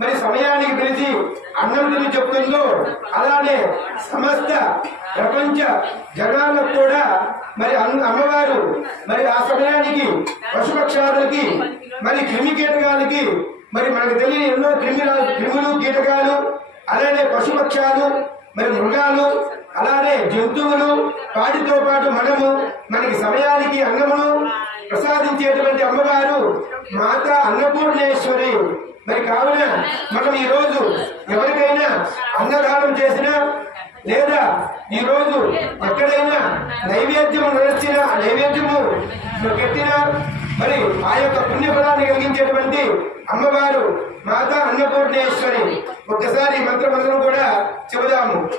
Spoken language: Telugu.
మరి సమయానికి పిలిచి అన్నం తిని చెప్తుందో అలానే సమస్త ప్రపంచ జనాలకు కూడా మరి అమ్మవారు మరి ఆ సమయానికి పశుపక్షాలకి మరి క్రిమి కీటకాలకి మరి మనకు తెలియని ఎన్నో క్రిములు కీటకాలు అలానే పశుపక్షాలు మరి మృగాలు అలానే జంతువులు వాటితో పాటు మనము మనకి సమయానికి అన్నమును ప్రసాదించేటువంటి అమ్మవారు మాత అన్నపూర్ణేశ్వరి. మరి కావున మనం ఈ రోజు ఎవరికైనా అన్నదానం చేసినా లేదా ఈ రోజు ఎక్కడైనా నైవేద్యము నడిచినా నైవేద్యము పెట్టినా మరి ఆ యొక్క పుణ్యఫలాన్ని కలిగించేటువంటి అమ్మవారు మాత అన్నపూర్ణేశ్వరి. ఒక్కసారి మంత్రమంత్రం కూడా చెబుదాము.